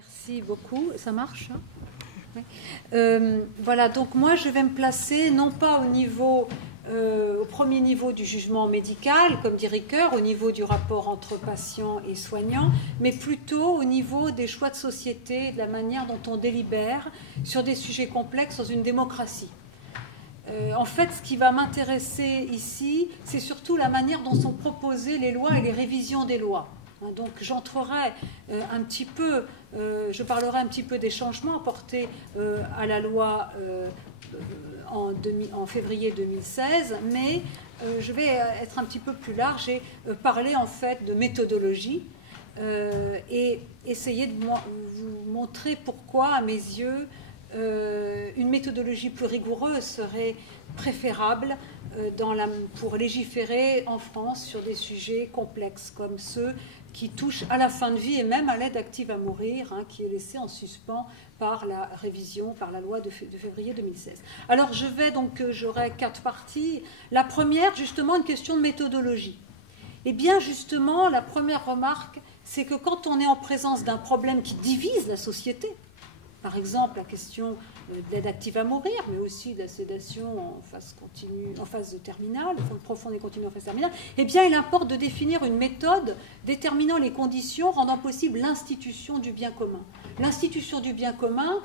Merci beaucoup. Ça marche, hein? Oui. Voilà, donc moi je vais me placer non pas au premier niveau du jugement médical, comme dit Ricoeur, au niveau du rapport entre patient et soignant, mais plutôt au niveau des choix de société, de la manière dont on délibère sur des sujets complexes dans une démocratie. En fait, ce qui va m'intéresser ici, c'est surtout la manière dont sont proposées les lois et les révisions des lois. Donc j'entrerai un petit peu, je parlerai un petit peu des changements apportés à la loi en février 2016, mais je vais être un petit peu plus large et parler en fait de méthodologie et essayer de vous montrer pourquoi, à mes yeux, une méthodologie plus rigoureuse serait préférable pour légiférer en France sur des sujets complexes comme ceux qui touchent à la fin de vie et même à l'aide active à mourir, hein, qui est laissée en suspens par la révision, par la loi de février 2016. Alors j'aurai 4 parties. La première, justement, une question de méthodologie. Et bien justement, la première remarque, c'est que quand on est en présence d'un problème qui divise la société, par exemple la question de l'aide active à mourir, mais aussi de la sédation en phase terminale, profonde et continue en phase terminale, eh bien il importe de définir une méthode déterminant les conditions rendant possible l'institution du bien commun. L'institution du bien commun,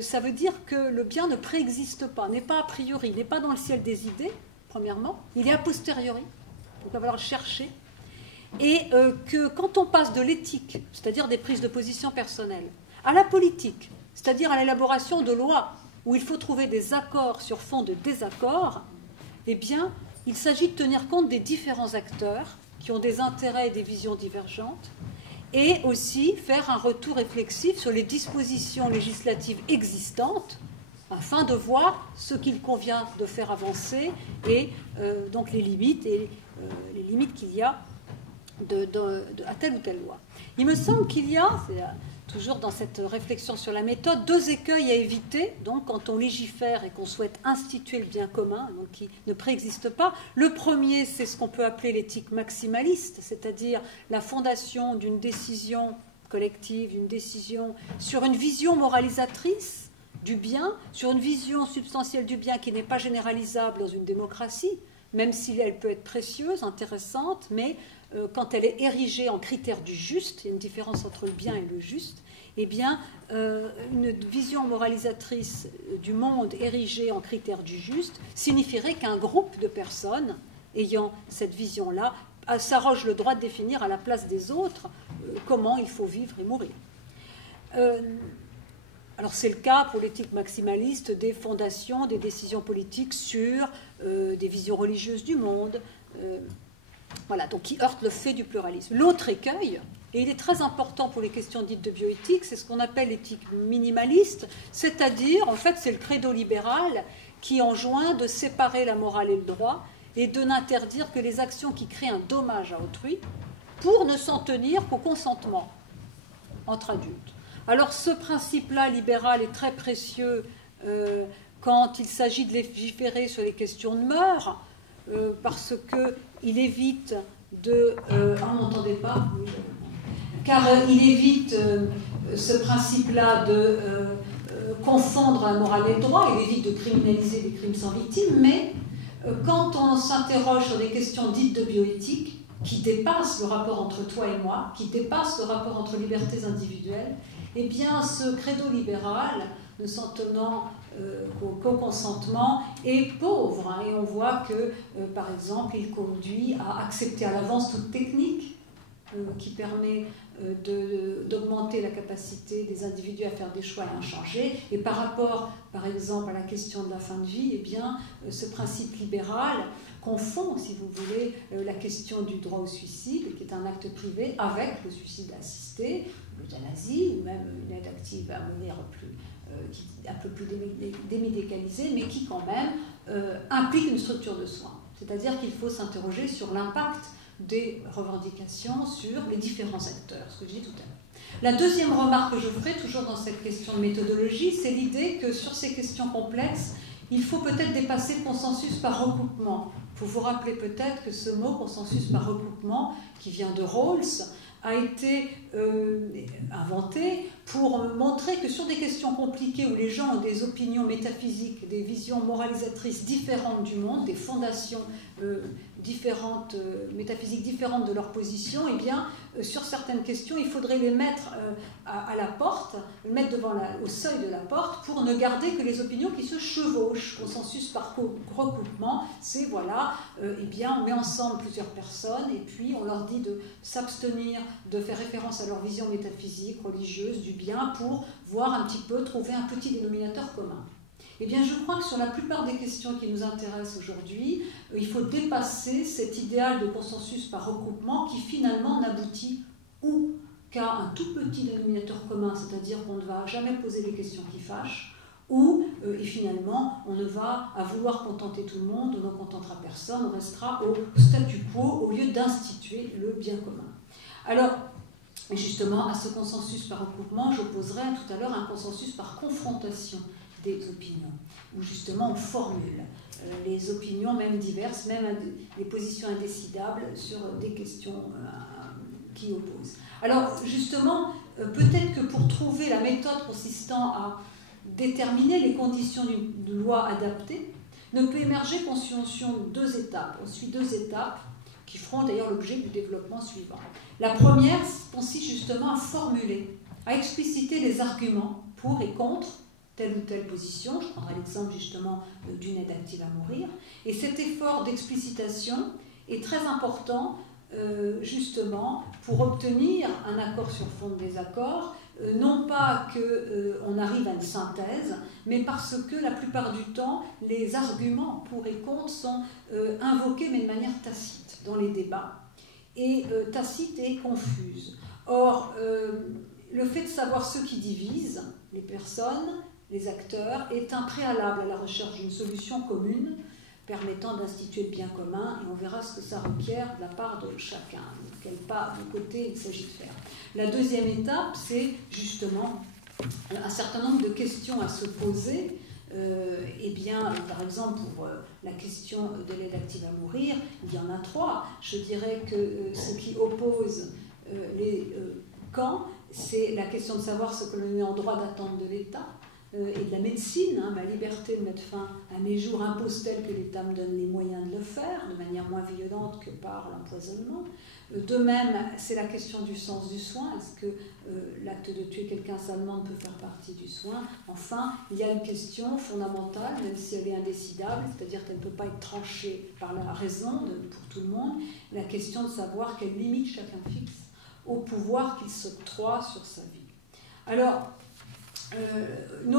ça veut dire que le bien ne préexiste pas, n'est pas a priori, n'est pas dans le ciel des idées, premièrement, il est a posteriori, donc il va falloir chercher, et que quand on passe de l'éthique, c'est-à-dire des prises de position personnelles, à la politique, c'est-à-dire à l'élaboration de lois où il faut trouver des accords sur fond de désaccords, eh bien, il s'agit de tenir compte des différents acteurs qui ont des intérêts et des visions divergentes et aussi faire un retour réflexif sur les dispositions législatives existantes afin de voir ce qu'il convient de faire avancer et donc les limites qu'il y a à telle ou telle loi. Il me semble qu'il y a, toujours dans cette réflexion sur la méthode, 2 écueils à éviter, donc quand on légifère et qu'on souhaite instituer le bien commun, donc qui ne préexiste pas. Le premier, c'est ce qu'on peut appeler l'éthique maximaliste, c'est-à-dire la fondation d'une décision collective, d'une décision sur une vision moralisatrice du bien, sur une vision substantielle du bien qui n'est pas généralisable dans une démocratie, même si elle peut être précieuse, intéressante, mais quand elle est érigée en critère du juste, il y a une différence entre le bien et le juste, eh bien, une vision moralisatrice du monde érigée en critère du juste signifierait qu'un groupe de personnes ayant cette vision-là s'arroge le droit de définir à la place des autres comment il faut vivre et mourir. Alors c'est le cas pour l'éthique maximaliste des fondations, des décisions politiques sur des visions religieuses du monde, voilà, donc qui heurte le fait du pluralisme. L'autre écueil, et il est très important pour les questions dites de bioéthique, c'est ce qu'on appelle l'éthique minimaliste, c'est-à-dire, en fait, c'est le credo libéral qui enjoint de séparer la morale et le droit et de n'interdire que les actions qui créent un dommage à autrui pour ne s'en tenir qu'au consentement entre adultes. Alors ce principe-là libéral est très précieux quand il s'agit de légiférer sur les questions de mœurs, parce qu'il évite de... on n'entendait pas, car il évite ce principe-là de confondre la morale et le droit, il évite de criminaliser des crimes sans victime, mais quand on s'interroge sur des questions dites de bioéthique, qui dépassent le rapport entre toi et moi, qui dépassent le rapport entre libertés individuelles, eh bien ce credo libéral, ne s'en tenant qu'au consentement, est pauvre. Hein, et on voit que, par exemple, il conduit à accepter à l'avance toute technique qui permet d'augmenter la capacité des individus à faire des choix et à changer. Et par rapport, par exemple, à la question de la fin de vie, eh bien, ce principe libéral confond, si vous voulez, la question du droit au suicide, qui est un acte privé, avec le suicide assisté, l'euthanasie, ou même une aide active à mourir un peu plus démédicalisée, mais qui quand même implique une structure de soins. C'est-à-dire qu'il faut s'interroger sur l'impact des revendications sur les différents acteurs, ce que j'ai dit tout à l'heure. La deuxième remarque que je ferai, toujours dans cette question de méthodologie, c'est l'idée que sur ces questions complexes, il faut peut-être dépasser le consensus par recoupement. Il faut vous rappeler peut-être que ce mot, consensus par recoupement, qui vient de Rawls, a été inventé pour montrer que sur des questions compliquées où les gens ont des opinions métaphysiques, des visions moralisatrices différentes du monde, des fondations différentes, métaphysiques différentes de leur position, eh bien, sur certaines questions, il faudrait les mettre à la porte, les mettre au seuil de la porte pour ne garder que les opinions qui se chevauchent. Consensus par recoupement, c'est voilà, eh bien, on met ensemble plusieurs personnes et puis on leur dit de s'abstenir de faire référence à leur vision métaphysique, religieuse, du bien, pour voir un petit peu, trouver un petit dénominateur commun. Eh bien, je crois que sur la plupart des questions qui nous intéressent aujourd'hui, il faut dépasser cet idéal de consensus par recoupement qui finalement n'aboutit ou qu'à un tout petit dénominateur commun, c'est-à-dire qu'on ne va jamais poser les questions qui fâchent, ou, et finalement, on ne va, à vouloir contenter tout le monde, on ne contentera personne, on restera au statu quo au lieu d'instituer le bien commun. Alors, justement, à ce consensus par recoupement, j'opposerai tout à l'heure un consensus par confrontation des opinions, où justement on formule les opinions, même diverses, même les positions indécidables sur des questions qui opposent. Alors justement, peut-être que pour trouver la méthode consistant à déterminer les conditions d'une loi adaptée, ne peut émerger qu'en suivant deux étapes. On suit deux étapes qui feront d'ailleurs l'objet du développement suivant. La première consiste justement à formuler, à expliciter les arguments pour et contre telle ou telle position. Je prendrai l'exemple justement d'une aide active à mourir. Et cet effort d'explicitation est très important justement pour obtenir un accord sur fond de désaccord, non pas qu'on arrive à une synthèse, mais parce que la plupart du temps, les arguments pour et contre sont invoqués mais de manière tacite dans les débats, et tacite et confuse. Or, le fait de savoir ce qui divise les personnes, les acteurs, est un préalable à la recherche d'une solution commune permettant d'instituer le bien commun, et on verra ce que ça requiert de la part de chacun, quel pas de côté il s'agit de faire. La deuxième étape, c'est justement un certain nombre de questions à se poser. Eh bien, par exemple, pour la question de l'aide active à mourir, il y en a trois. Je dirais que ce qui oppose les camps, c'est la question de savoir ce que l'on est en droit d'attendre de l'État et de la médecine. Ma liberté de mettre fin à mes jours impose-t-elle que l'État me donne les moyens de le faire, de manière moins violente que par l'empoisonnement? De même, c'est la question du sens du soin. Est-ce que l'acte de tuer quelqu'un salement peut faire partie du soin? Enfin, il y a une question fondamentale, même si elle est indécidable, c'est-à-dire qu'elle ne peut pas être tranchée par la raison pour tout le monde, la question de savoir quelles limites chacun fixe au pouvoir qu'il s'octroie sur sa vie. Alors, une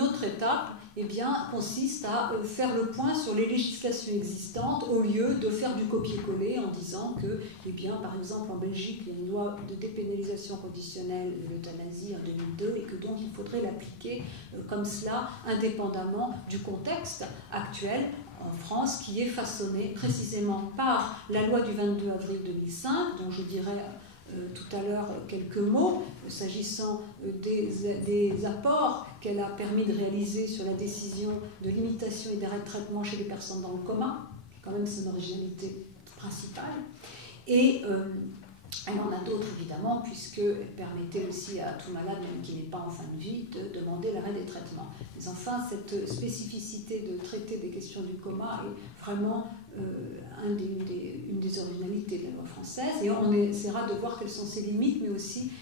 autre étape, eh bien, consiste à faire le point sur les législations existantes au lieu de faire du copier-coller en disant que, eh bien, par exemple, en Belgique, il y a une loi de dépénalisation conditionnelle de l'euthanasie en 2002 et que donc il faudrait l'appliquer comme cela, indépendamment du contexte actuel en France, qui est façonné précisément par la loi du 22 avril 2005, dont je dirais tout à l'heure quelques mots s'agissant des apports qu'elle a permis de réaliser sur la décision de limitation et d'arrêt de traitement chez les personnes dans le coma, qui est quand même son originalité principale. Et elle en a d'autres évidemment, puisqu'elle permettait aussi à tout malade, même qui n'est pas en fin de vie, de demander l'arrêt des traitements. Mais enfin, cette spécificité de traiter des questions du coma est vraiment une des originalités de la loi française, et on essaiera de voir quelles sont ses limites, mais aussi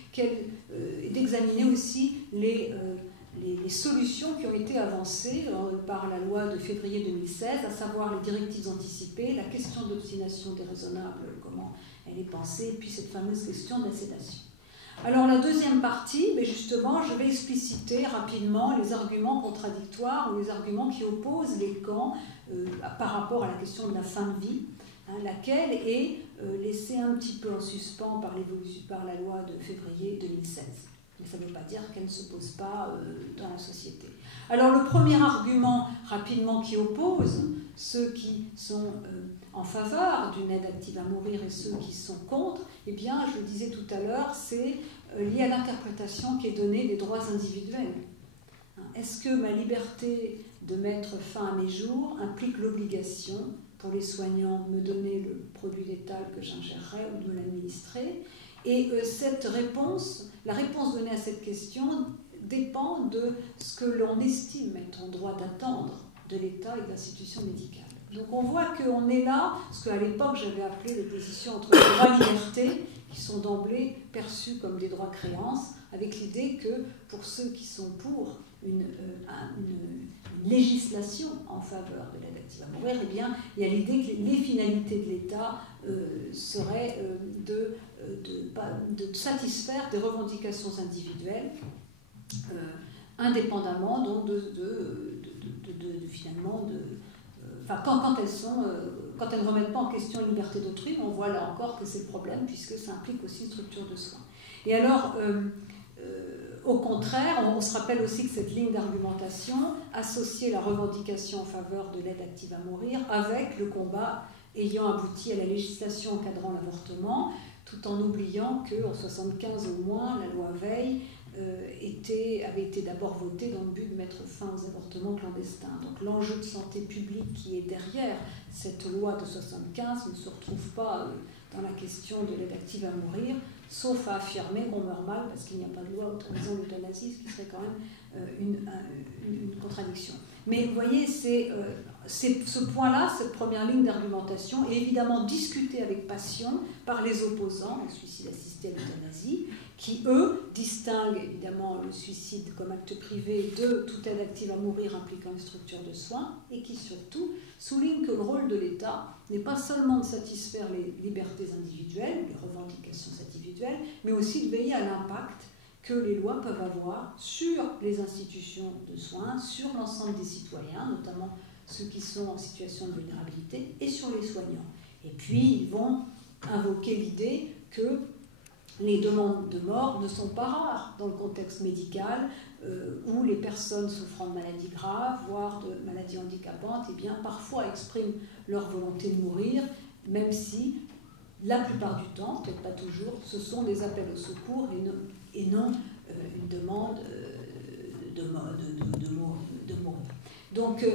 d'examiner aussi les solutions qui ont été avancées par la loi de février 2016, à savoir les directives anticipées, la question d'obstination déraisonnable, comment elle est pensée, et puis cette fameuse question de la sédation. Alors la deuxième partie, mais justement, je vais expliciter rapidement les arguments contradictoires ou les arguments qui opposent les camps par rapport à la question de la fin de vie, laquelle est laissée un petit peu en suspens par la loi de février 2016. Mais ça ne veut pas dire qu'elle ne se pose pas dans la société. Alors le premier argument rapidement qui oppose ceux qui sont en faveur d'une aide active à mourir et ceux qui sont contre, eh bien, je le disais tout à l'heure, c'est lié à l'interprétation qui est donnée des droits individuels. Est-ce que ma liberté de mettre fin à mes jours implique l'obligation pour les soignants de me donner le produit létal que j'ingérerai ou de me l'administrer? Et cette réponse, la réponse donnée à cette question dépend de ce que l'on estime être en droit d'attendre de l'État et de l'institution médicale. Donc on voit qu'on est là, ce qu'à l'époque j'avais appelé l'opposition entre les droits et libertés, qui sont d'emblée perçus comme des droits créances, avec l'idée que pour ceux qui sont pour une législation en faveur de l'aide active à mourir, eh bien, il y a l'idée que les finalités de l'État seraient de satisfaire des revendications individuelles, indépendamment donc quand elles ne remettent pas en question la liberté d'autrui, on voit là encore que c'est le problème, puisque ça implique aussi une structure de soins. Et alors, au contraire, on se rappelle aussi que cette ligne d'argumentation associait la revendication en faveur de l'aide active à mourir avec le combat ayant abouti à la législation encadrant l'avortement, tout en oubliant qu'en 1975 au moins, la loi Veil avait été d'abord votée dans le but de mettre fin aux avortements clandestins. Donc l'enjeu de santé publique qui est derrière cette loi de 1975 ne se retrouve pas dans la question de l'aide active à mourir, sauf à affirmer qu'on meurt mal parce qu'il n'y a pas de loi autorisant l'euthanasie, ce qui serait quand même une contradiction. Mais vous voyez, c'est ce point-là, cette première ligne d'argumentation, est évidemment discutée avec passion par les opposants au suicide assisté à l'euthanasie, qui, eux, distinguent évidemment le suicide comme acte privé de toute aide active à mourir impliquant une structure de soins, et qui surtout soulignent que le rôle de l'État n'est pas seulement de satisfaire les libertés individuelles, les revendications individuelles, mais aussi de veiller à l'impact que les lois peuvent avoir sur les institutions de soins, sur l'ensemble des citoyens, notamment ceux qui sont en situation de vulnérabilité, et sur les soignants. Et puis, ils vont invoquer l'idée que les demandes de mort ne sont pas rares dans le contexte médical, où les personnes souffrant de maladies graves, voire de maladies handicapantes, eh bien, parfois expriment leur volonté de mourir, même si, la plupart du temps, peut-être pas toujours, ce sont des appels au secours et non une demande de mourir. Donc,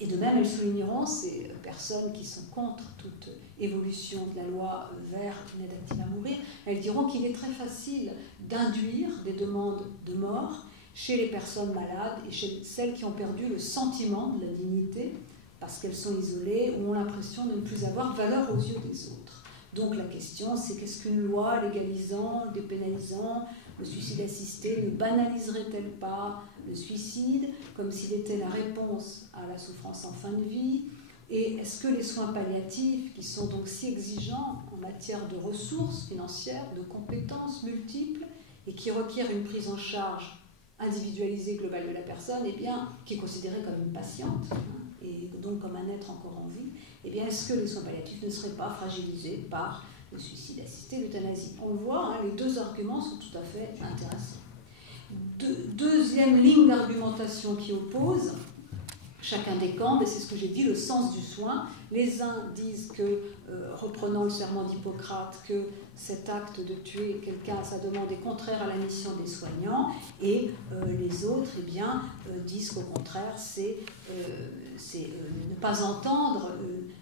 et de même, elles souligneront, ces personnes qui sont contre toute évolution de la loi vers une aide active à mourir, elles diront qu'il est très facile d'induire des demandes de mort chez les personnes malades et chez celles qui ont perdu le sentiment de la dignité parce qu'elles sont isolées ou ont l'impression de ne plus avoir de valeur aux yeux des autres. Donc la question, c'est qu'est-ce qu'une loi légalisant, dépénalisant le suicide assisté ne banaliserait-elle pas le suicide comme s'il était la réponse à la souffrance en fin de vie? Et est-ce que les soins palliatifs, qui sont donc si exigeants en matière de ressources financières, de compétences multiples, et qui requièrent une prise en charge individualisée globale de la personne, eh bien, qui est considérée comme une patiente, et donc comme un être encore en vie, eh bien, est-ce que les soins palliatifs ne seraient pas fragilisés par le suicide assisté, l'euthanasie? On le voit, les deux arguments sont tout à fait intéressants. Deuxième ligne d'argumentation qui oppose chacun des camps, c'est ce que j'ai dit, le sens du soin. Les uns disent que, reprenant le serment d'Hippocrate, que cet acte de tuer quelqu'un à sa demande est contraire à la mission des soignants, et les autres disent qu'au contraire, c'est ne pas entendre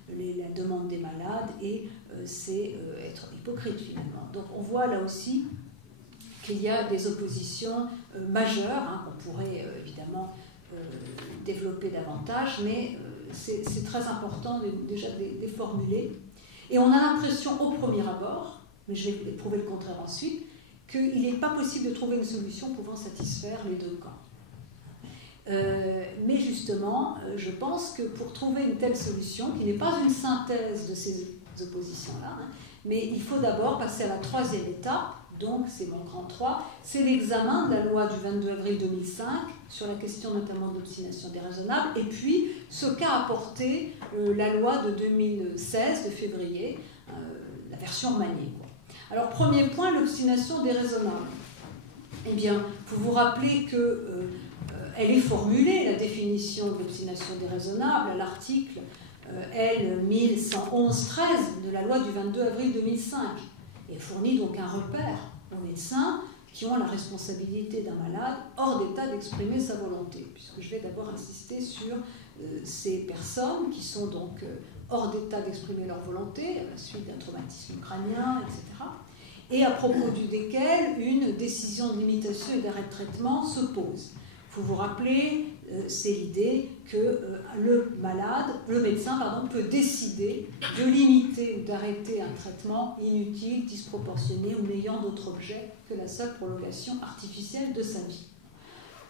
la demande des malades, et c'est être hypocrite finalement. Donc on voit là aussi qu'il y a des oppositions majeures, qu'on pourrait évidemment développer davantage, mais c'est très important déjà de les formuler. Et on a l'impression au premier abord, mais je vais prouver le contraire ensuite, qu'il n'est pas possible de trouver une solution pouvant satisfaire les deux camps. Mais justement, je pense que pour trouver une telle solution, qui n'est pas une synthèse de ces oppositions-là, mais il faut d'abord passer à la troisième étape. Donc, c'est mon grand 3, c'est l'examen de la loi du 22 avril 2005 sur la question notamment d'obstination déraisonnable, et puis ce qu'a apporté la loi de 2016, de février, la version remaniée. Alors, premier point, l'obstination déraisonnable. Eh bien, il faut vous rappeler qu'elle est formulée, la définition de l'obstination déraisonnable, à l'article L 1111-13 de la loi du 22 avril 2005. Et fournit donc un repère aux médecins qui ont la responsabilité d'un malade hors d'état d'exprimer sa volonté, puisque je vais d'abord insister sur ces personnes qui sont donc hors d'état d'exprimer leur volonté à la suite d'un traumatisme crânien, etc. et à propos desquels une décision de limitation et d'arrêt de traitement se pose. Il faut vous rappeler, c'est l'idée que le médecin peut décider de limiter ou d'arrêter un traitement inutile, disproportionné ou n'ayant d'autre objet que la seule prolongation artificielle de sa vie.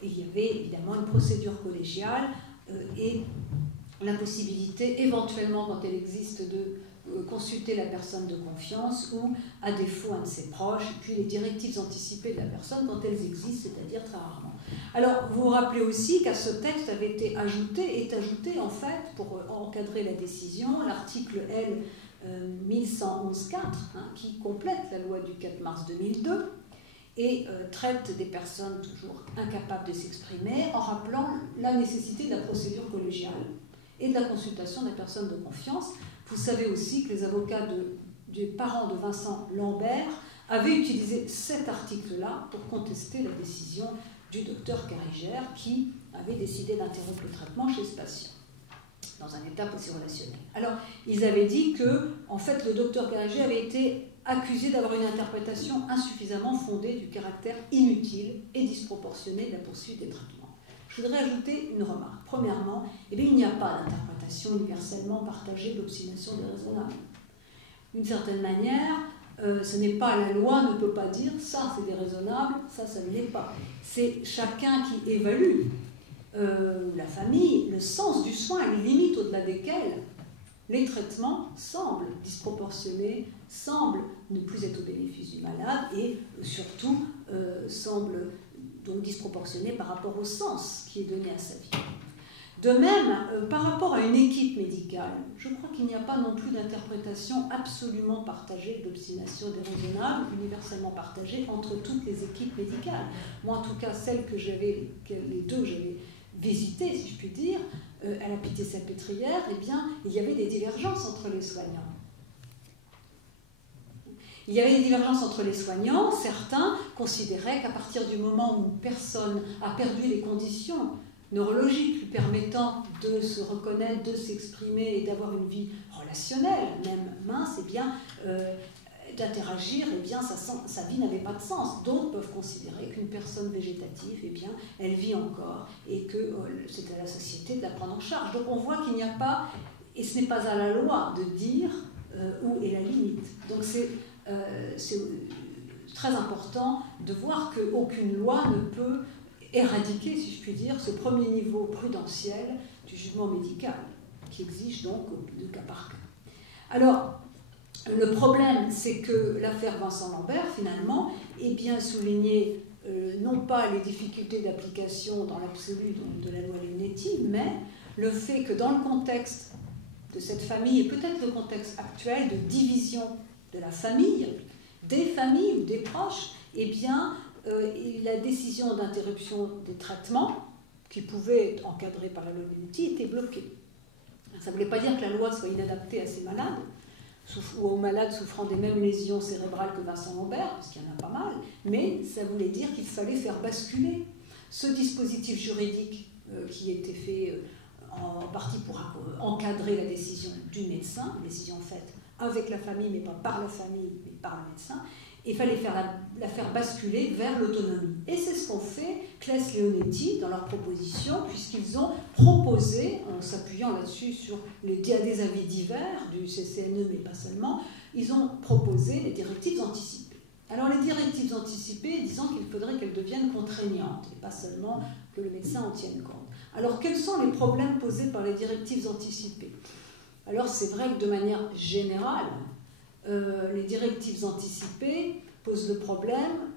Et il y avait évidemment une procédure collégiale et la possibilité, éventuellement quand elle existe, de consulter la personne de confiance ou, à défaut, un de ses proches, et puis les directives anticipées de la personne quand elles existent, c'est-à-dire très rarement. Alors, vous vous rappelez aussi qu'à ce texte avait été ajouté en fait, pour encadrer la décision, l'article L. 1111-4, qui complète la loi du 4 mars 2002, et traite des personnes toujours incapables de s'exprimer en rappelant la nécessité de la procédure collégiale et de la consultation des personnes de confiance. Vous savez aussi que les avocats des parents de Vincent Lambert avaient utilisé cet article-là pour contester la décision du docteur Carigère qui avait décidé d'interrompre le traitement chez ce patient dans un état post-relationnel. Alors, ils avaient dit que, en fait, le docteur Carigère avait été accusé d'avoir une interprétation insuffisamment fondée du caractère inutile et disproportionné de la poursuite des traitements. Je voudrais ajouter une remarque. Premièrement, il n'y a pas d'interprétation universellement partagée de l'obstination déraisonnable. D'une certaine manière, ce n'est pas la loi ne peut pas dire ça c'est déraisonnable, ça ne l'est pas. C'est chacun qui évalue, la famille, le sens du soin et les limites au-delà desquelles les traitements semblent disproportionnés, semblent ne plus être au bénéfice du malade et surtout semblent donc disproportionnés par rapport au sens qui est donné à sa vie. De même, par rapport à une équipe médicale, je crois qu'il n'y a pas non plus d'interprétation absolument partagée de l'obstination déraisonnable, universellement partagée entre toutes les équipes médicales. Moi, en tout cas, celles les deux que j'avais visitées, si je puis dire, à la Pitié-Salpêtrière, il y avait des divergences entre les soignants. Il y avait des divergences entre les soignants. Certains considéraient qu'à partir du moment où une personne a perdu les conditions neurologiques lui permettant de se reconnaître, de s'exprimer et d'avoir une vie relationnelle, même mince, d'interagir, sa vie n'avait pas de sens. D'autres peuvent considérer qu'une personne végétative, elle vit encore et que c'est à la société de la prendre en charge. Donc on voit qu'il n'y a pas, et ce n'est pas à la loi de dire où est la limite. Donc c'est très important de voir qu'aucune loi ne peut éradiquer, si je puis dire, ce premier niveau prudentiel du jugement médical, qui exige donc de cas par cas. Alors, le problème, c'est que l'affaire Vincent Lambert, finalement, est bien soulignée, non pas les difficultés d'application dans l'absolu de la loi Leonetti, mais le fait que dans le contexte de cette famille, et peut-être le contexte actuel de division de la famille, des familles ou des proches, la décision d'interruption des traitements, qui pouvait être encadrée par la loi Leonetti, était bloquée. Ça ne voulait pas dire que la loi soit inadaptée à ces malades, ou aux malades souffrant des mêmes lésions cérébrales que Vincent Lambert, parce qu'il y en a pas mal, mais ça voulait dire qu'il fallait faire basculer ce dispositif juridique qui était fait en partie pour encadrer la décision du médecin, une décision faite avec la famille, mais pas par la famille, mais par le médecin. Il fallait la faire basculer vers l'autonomie. Et c'est ce qu'ont fait Claes Leonetti dans leur proposition, puisqu'ils ont proposé, en s'appuyant là-dessus sur des avis divers du CCNE, mais pas seulement, ils ont proposé les directives anticipées. Alors les directives anticipées, disant qu'il faudrait qu'elles deviennent contraignantes, et pas seulement que le médecin en tienne compte. Alors quels sont les problèmes posés par les directives anticipées? Alors c'est vrai que de manière générale, les directives anticipées posent le problème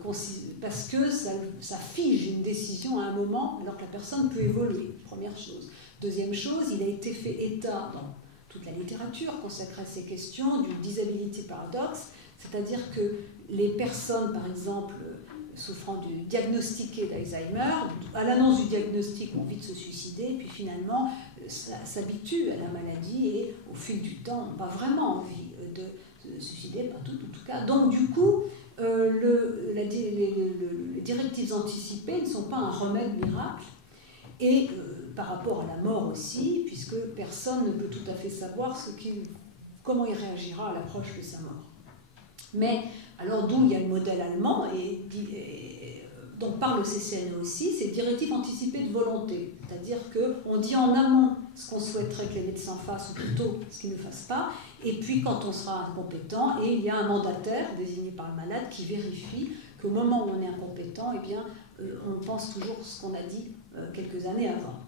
parce que ça fige une décision à un moment alors que la personne peut évoluer, première chose. Deuxième chose, il a été fait état dans toute la littérature consacrée à ces questions du disability paradox, c'est-à-dire que les personnes, par exemple, souffrant diagnostiquées d'Alzheimer, à l'annonce du diagnostic, ont envie de se suicider, puis finalement s'habituent à la maladie et au fil du temps n'ont pas vraiment envie de se suicider, pas tout en tout cas. Donc du coup, les directives anticipées ne sont pas un remède miracle, et par rapport à la mort aussi, puisque personne ne peut tout à fait savoir comment il réagira à l'approche de sa mort. Mais, alors d'où il y a le modèle allemand, dont parle le CCNE aussi, c'est directive anticipée de volonté. C'est-à-dire qu'on dit en amont ce qu'on souhaiterait que les médecins fassent, ou plutôt ce qu'ils ne fassent pas, et puis quand on sera incompétent, et il y a un mandataire désigné par le malade qui vérifie qu'au moment où on est incompétent, eh bien, on pense toujours ce qu'on a dit quelques années avant.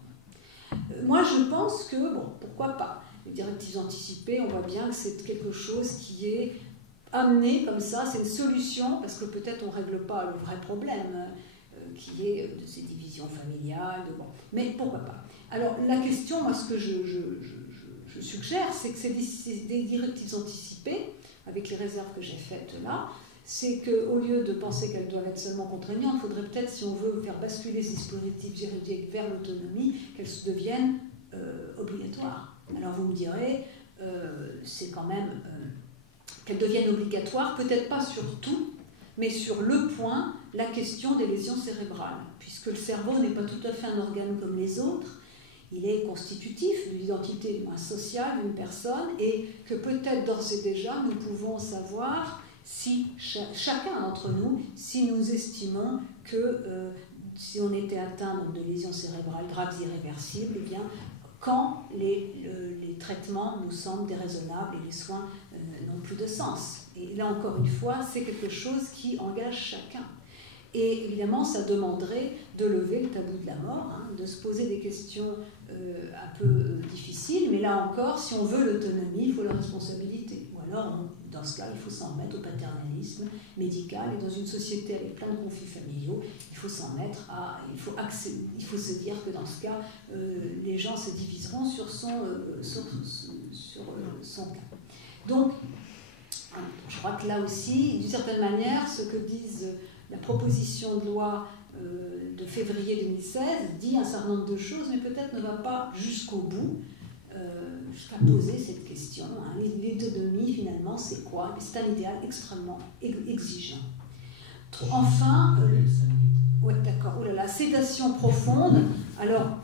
Moi, je pense que, bon, pourquoi pas, les directives anticipées, on voit bien que c'est quelque chose qui est amené comme ça, c'est une solution, parce que peut-être on ne règle pas le vrai problème, qui est de ces divisions familiales, bon. Mais pourquoi pas. Alors, la question, moi, ce que je suggère, c'est que ces directives anticipées, avec les réserves que j'ai faites là, c'est qu'au lieu de penser qu'elles doivent être seulement contraignantes, il faudrait peut-être, si on veut faire basculer ces dispositifs juridiques vers l'autonomie, qu'elles deviennent obligatoires. Alors vous me direz, c'est quand même qu'elles deviennent obligatoires, peut-être pas sur tout, mais sur le point, la question des lésions cérébrales, puisque le cerveau n'est pas tout à fait un organe comme les autres. Il est constitutif de l'identité sociale d'une personne, et que peut-être d'ores et déjà nous pouvons savoir si chacun d'entre nous, si nous estimons que si on était atteint de lésions cérébrales graves irréversibles, eh bien, quand les traitements nous semblent déraisonnables et les soins n'ont plus de sens. Et là encore une fois, c'est quelque chose qui engage chacun. Et évidemment, ça demanderait de lever le tabou de la mort, hein, de se poser des questions un peu difficiles, mais là encore, si on veut l'autonomie, il faut la responsabilité. Ou alors, dans ce cas, il faut s'en remettre au paternalisme médical, et dans une société avec plein de conflits familiaux, il faut s'en mettre à... Il faut se dire que dans ce cas, les gens se diviseront sur son cas. Donc, je crois que là aussi, d'une certaine manière, ce que disent la proposition de loi de février 2016 dit un certain nombre de choses, mais peut-être ne va pas jusqu'au bout, jusqu'à poser cette question. Hein. L'autonomie, finalement, c'est quoi? C'est un idéal extrêmement exigeant. Enfin, ouais, d'accord, oh là là, sédation profonde. Alors,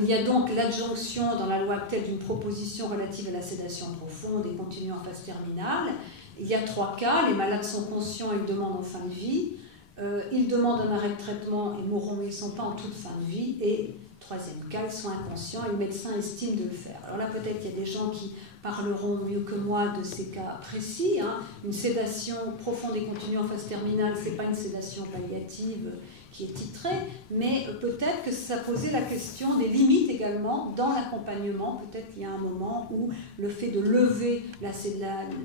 il y a donc l'adjonction dans la loi actuelle d'une proposition relative à la sédation profonde et continue en phase terminale. Il y a 3 cas, les malades sont conscients et ils demandent en fin de vie, ils demandent un arrêt de traitement et mourront, mais ils ne sont pas en toute fin de vie, et 3e cas, ils sont inconscients et le médecin estime de le faire. Alors là, peut-être qu'il y a des gens qui parleront mieux que moi de ces cas précis. Hein. Une sédation profonde et continue en phase terminale, ce n'est pas une sédation palliative qui est titrée, mais peut-être que ça posait la question des limites également dans l'accompagnement. Peut-être qu'il y a un moment où le fait de lever,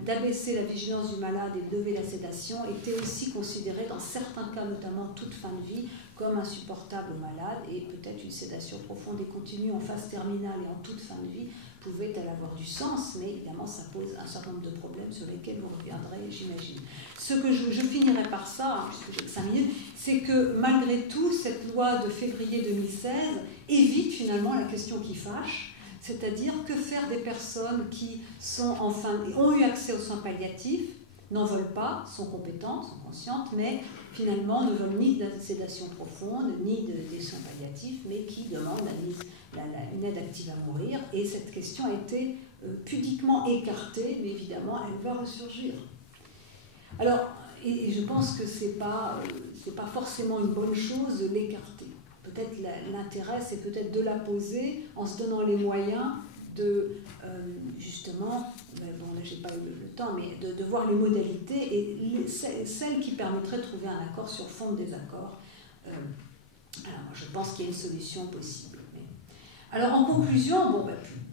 d'abaisser la vigilance du malade et de lever la sédation était aussi considéré dans certains cas, notamment toute fin de vie, comme insupportable au malade, et peut-être une sédation profonde et continue en phase terminale et en toute fin de vie pouvait-elle avoir du sens, mais évidemment ça pose un certain nombre de problèmes sur lesquels vous reviendrez, j'imagine. Ce que je finirai par ça, hein, puisque j'ai que 5 minutes, c'est que malgré tout, cette loi de février 2016 évite finalement la question qui fâche, c'est-à-dire que faire des personnes qui sont ont eu accès aux soins palliatifs, n'en veulent pas, sont compétentes, sont conscientes, mais finalement ne veulent ni de la sédation profonde, ni des soins palliatifs, mais qui demandent une aide active à mourir. Et cette question a été pudiquement écartée, mais évidemment, elle va ressurgir. Alors, et je pense que c'est pas forcément une bonne chose de l'écarter. Peut-être l'intérêt, c'est peut-être de la poser en se donnant les moyens de, justement, bon là j'ai pas eu le temps, mais de voir les modalités et celles qui permettraient de trouver un accord sur fond de désaccord. Alors je pense qu'il y a une solution possible. Alors en conclusion, bon,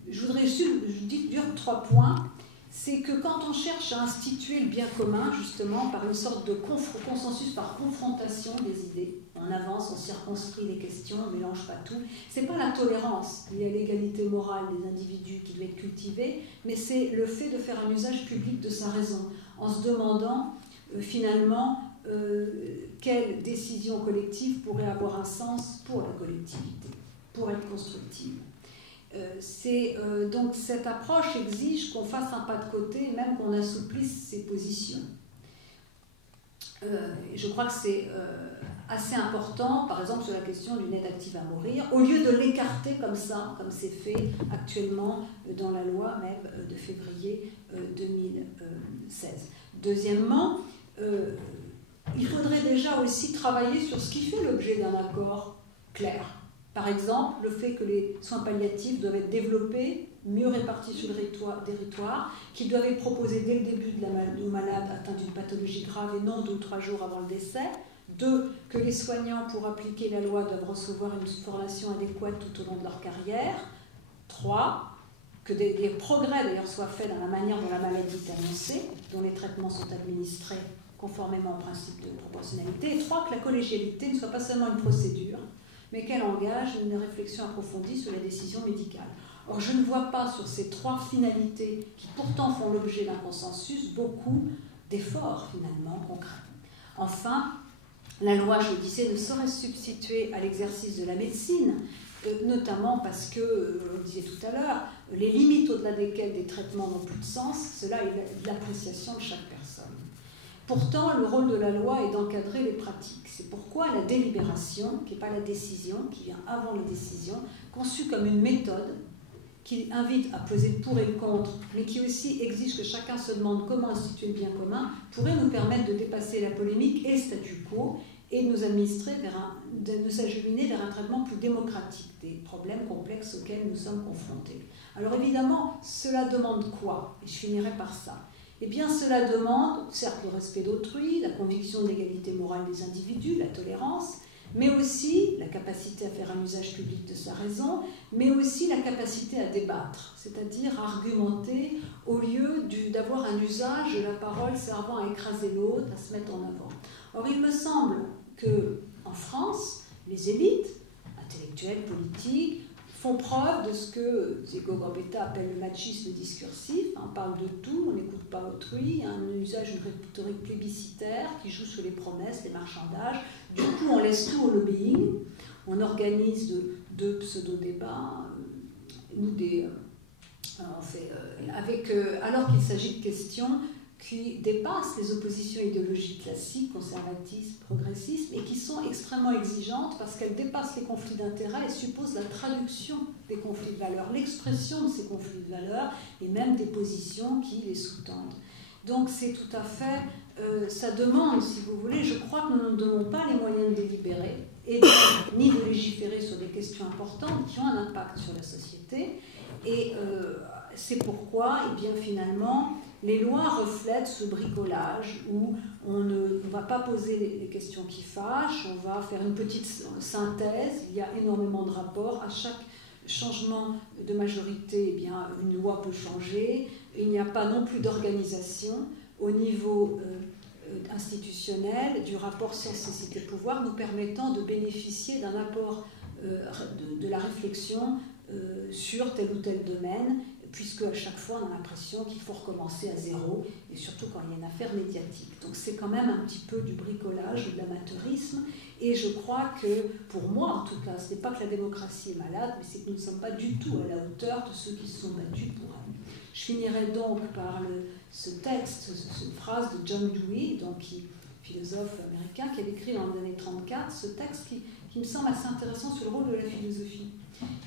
je voudrais dire 3 points. C'est que quand on cherche à instituer le bien commun, justement, par une sorte de consensus, par confrontation des idées, on avance, on circonscrit les questions, on ne mélange pas tout. Ce n'est pas la tolérance liée à l'égalité morale des individus qui doit être cultivée, mais c'est le fait de faire un usage public de sa raison, en se demandant finalement quelle décision collective pourrait avoir un sens pour la collectivité, pour être constructive. Donc cette approche exige qu'on fasse un pas de côté, même qu'on assouplisse ses positions. Je crois que c'est assez important, par exemple sur la question d'une aide active à mourir, au lieu de l'écarter comme ça, comme c'est fait actuellement dans la loi même de février 2016. Deuxièmement, il faudrait déjà aussi travailler sur ce qui fait l'objet d'un accord clair. Par exemple, le fait que les soins palliatifs doivent être développés, mieux répartis sur le territoire, qu'ils doivent être proposés dès le début aux malades atteints d'une pathologie grave et non 2 ou 3 jours avant le décès. 2, que les soignants, pour appliquer la loi, doivent recevoir une formation adéquate tout au long de leur carrière. 3, que des progrès d'ailleurs soient faits dans la manière dont la maladie est annoncée, dont les traitements sont administrés conformément au principe de proportionnalité. Et 3, que la collégialité ne soit pas seulement une procédure, mais qu'elle engage une réflexion approfondie sur les décisions médicales. Or, je ne vois pas sur ces 3 finalités, qui pourtant font l'objet d'un consensus, beaucoup d'efforts finalement concrets. Enfin, la loi, je le disais, ne saurait se substituer à l'exercice de la médecine, notamment parce que, on le disait tout à l'heure, les limites au-delà desquelles des traitements n'ont plus de sens, cela est l'appréciation de chaque personne. Pourtant, le rôle de la loi est d'encadrer les pratiques. C'est pourquoi la délibération, qui n'est pas la décision, qui vient avant la décision, conçue comme une méthode qui invite à peser le pour et le contre, mais qui aussi exige que chacun se demande comment instituer le bien commun, pourrait nous permettre de dépasser la polémique et le statu quo et de nous administrer de nous acheminer vers un traitement plus démocratique des problèmes complexes auxquels nous sommes confrontés. Alors évidemment, cela demande quoi? Et je finirai par ça. Eh bien, cela demande, certes, le respect d'autrui, la conviction de l'égalité morale des individus, la tolérance, mais aussi la capacité à faire un usage public de sa raison, mais aussi la capacité à débattre, c'est-à-dire à argumenter au lieu d'avoir un usage de la parole servant à écraser l'autre, à se mettre en avant. Or, il me semble qu'en France, les élites, intellectuelles, politiques, font preuve de ce que Diego Gambetta appelle le machisme discursif. On parle de tout, on n'écoute pas autrui, un usage d'une rhétorique plébiscitaire qui joue sur les promesses, les marchandages. Du coup, on laisse tout au lobbying, on organise de pseudo-débats, alors qu'il s'agit de questions qui dépassent les oppositions idéologiques classiques, conservatisme, progressisme, et qui sont extrêmement exigeantes parce qu'elles dépassent les conflits d'intérêts et supposent la traduction des conflits de valeurs, l'expression de ces conflits de valeurs et même des positions qui les sous-tendent. Donc c'est tout à fait, ça demande, si vous voulez, je crois que nous ne donnons pas les moyens de délibérer et ni de légiférer sur des questions importantes qui ont un impact sur la société. Et c'est pourquoi, eh bien, finalement, les lois reflètent ce bricolage où on ne va pas poser les questions qui fâchent, on va faire une petite synthèse, il y a énormément de rapports, à chaque changement de majorité, eh bien, une loi peut changer, il n'y a pas non plus d'organisation au niveau institutionnel du rapport science-société-pouvoir nous permettant de bénéficier d'un apport de la réflexion sur tel ou tel domaine, puisque à chaque fois on a l'impression qu'il faut recommencer à zéro, et surtout quand il y a une affaire médiatique. Donc c'est quand même un petit peu du bricolage, de l'amateurisme, et je crois que, pour moi en tout cas, ce n'est pas que la démocratie est malade, mais c'est que nous ne sommes pas du tout à la hauteur de ceux qui se sont battus pour elle. Je finirai donc par ce texte, cette phrase de John Dewey, donc philosophe américain, qui avait écrit dans les années 1934, ce texte qui me semble assez intéressant sur le rôle de la philosophie.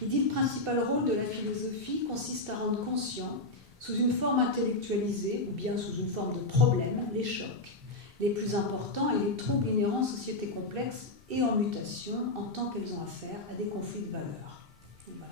Il dit: le principal rôle de la philosophie consiste à rendre conscient, sous une forme intellectualisée ou bien sous une forme de problème, les chocs les plus importants et les troubles inhérents aux sociétés complexes et en mutation en tant qu'elles ont affaire à des conflits de valeurs. Voilà.